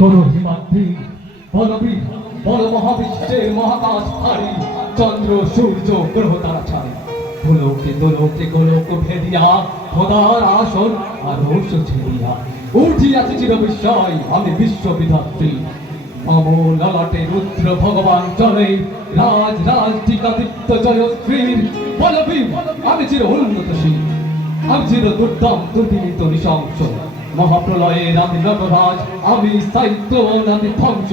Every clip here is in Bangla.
করো হিমাদ্রি বলবি বল মহাবিশ্বের মহাকাশ ভারী চন্দ্র সূর্য গ্রহ তারা ছাড়ে গোলকে দোলকে গোলক ভেদিয়া খোদার আসন আরশ ছেড়িয়া উঠিয়াছে চির বিস্ময় আমি বিশ্ববিধাত্রী অমল ললাটে রুদ্র ভগবান চলে রাজ রাজ টিকাদিত্য জয়শ্রীর বলবি আমি চির উন্নতশীল আমি চির দুর্দম দুর্বিনীত নৃশংস মহাপ্রলয়ের আমি নটরাজ আমি সাহিত্য আমি ধ্বংস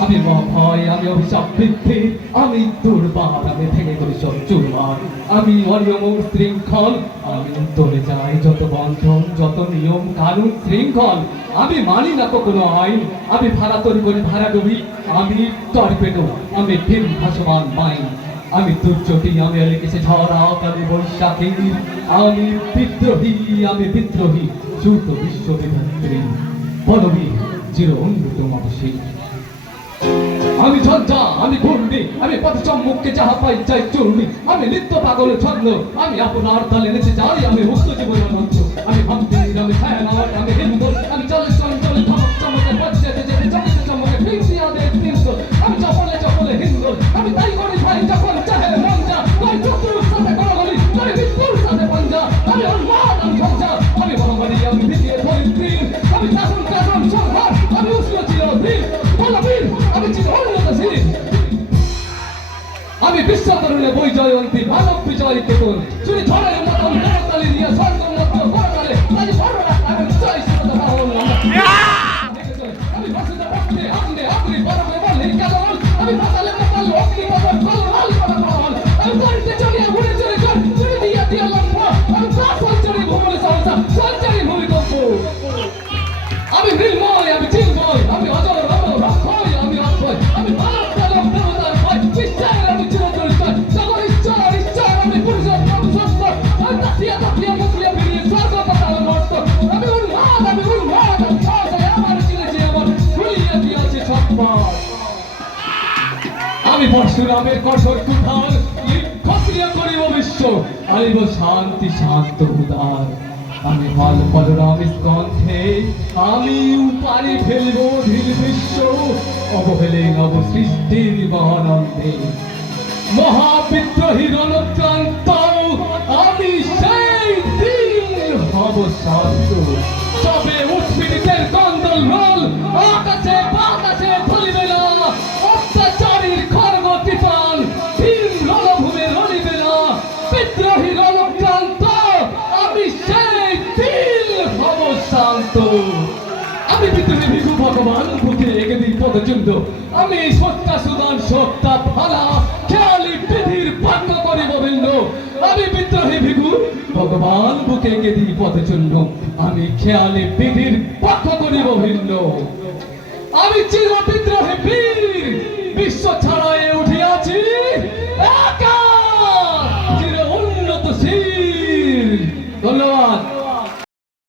আমি মহাভয় আমি অভিশাপ বৃদ্ধি আমি দুর্বার আমি ভেঙে করি সব চুরমার আমি অনিয়ম শৃঙ্খল আমি তোলে যাই যত বন্ধন যত নিয়ম কানুন শৃঙ্খল আমি মানি না কোনো আইন আমি ভাড়া তৈরি করি ভাড়া ডুবি আমি টর্পেডো আমি ডিম ভাসমান মাইন আমি দুর্যোগী আমি লিখেছি ঝড়া আমি বৈশাখী আমি বিদ্রোহী যুদ্ধ বিশ্ববিধাত্রী বলবি চির উন্নত মানসিক আমি ঝঞ্ঝা আমি ঘূর্ণি আমি পথ সম্মুখে যাহা পাই চাই চূর্ণি আমি নিত্য পাগল ছন্দ আমি আপনার তালে নেচে যাই আমি মুক্ত জীবন মঞ্চ আমি ভক্তির আমি ছায়ানট আমি হিন্দু আমি চলে চঞ্চলে ধমক চমকে বজ্রে যেতে চমকে চমকে ফিরিয়াদের হিন্দু আমি চপলে হিন্দু আমি তাই করি ভাই যখন চাহে মন যা তাই শত্রুর সাথে গড়গড়ি তাই বিদ্যুর সাথে পাঞ্জা আমি উন্মাদ আমি ঝঞ্ঝা আমি মহামারী আমি দ্বিতীয় ধরিত্রীর আমি শাসন সংহার আমি উষ্ণ চিরধীর বলবীর আমি চির উন্নতশীল আমি বিশ্বতরুণে বই জয়ন্তী মানব বিজয় কেবল চুরি ঝড়ের মতন দেবতালি নিয়ে স্বর্গ মত করকালে আজ বড়রা আমি জয় সুরত রাহুল আমি বসুদা ভক্তি আপনি বরবে বলি কেবল আমি পাতালে পাতাল অগ্নি বদল কলরাল করাল আমি করতে চলিয়া ঘুরে চলে কর চুরি দিয়া লম্ব আমি সঞ্চারী ভূমলে সংসার সঞ্চারী ভূমিকম্প আমি নীলময় আমি চিন্ময় আমি অজর রক্ষয় আমি অক্ষয় আমি মানব কালক দেবতার ভয় বিশ্বায়ের আমি চিরদরিদ্র জগৎ ঈশ্বর আমি পুরুষোত্তম সত্য আমি তাকিয়া মুখলিয়া ফিরিয়ে স্বর্গ পাতাল নর্ত আমি উন্মাদ আমি সহজে আমার চিনেছি আমার ভুলিয়া দিয়াছে সম্পদ আমি পরশুরামের কঠোর কুঠার ক্ষত্রিয় করিব বিশ্ব আনিব শান্তি শান্ত উদার আমি ফল বলরাম স্কন্ধে আমি পারি ফেলব ধীর বিশ্ব অবহেলে নব সৃষ্টির মহানন্দে মহাবিদ্রোহী রণক্রান্ত আমি সেই দিন হব শান্ত তবে উৎপীড়িতের কন্দল রোল আকাশে বাতাসে ফলিবে না অত্যাচারীর খর্গ টিপান ভীম রণভূমে রলিবে না বিদ্রোহী রণক্রান্ত আমি সেই দিন হব শান্ত আমি বিদ্রোহী ভিখু ভগবান বুকে এগে দিই পদচিহ্ন আমি সত্তা সুদান সত্তা ভালা খেয়ালি বিধির ভাগ্য করিব ভিন্ন আমি বিদ্রোহী ভিখু ভগবান বুকে এগে দিই পদচিহ্ন আমি খেয়ালি বিধির ভাগ্য করিব ভিন্ন আমি চির বিদ্রোহী বীর বিশ্ব ছাড়া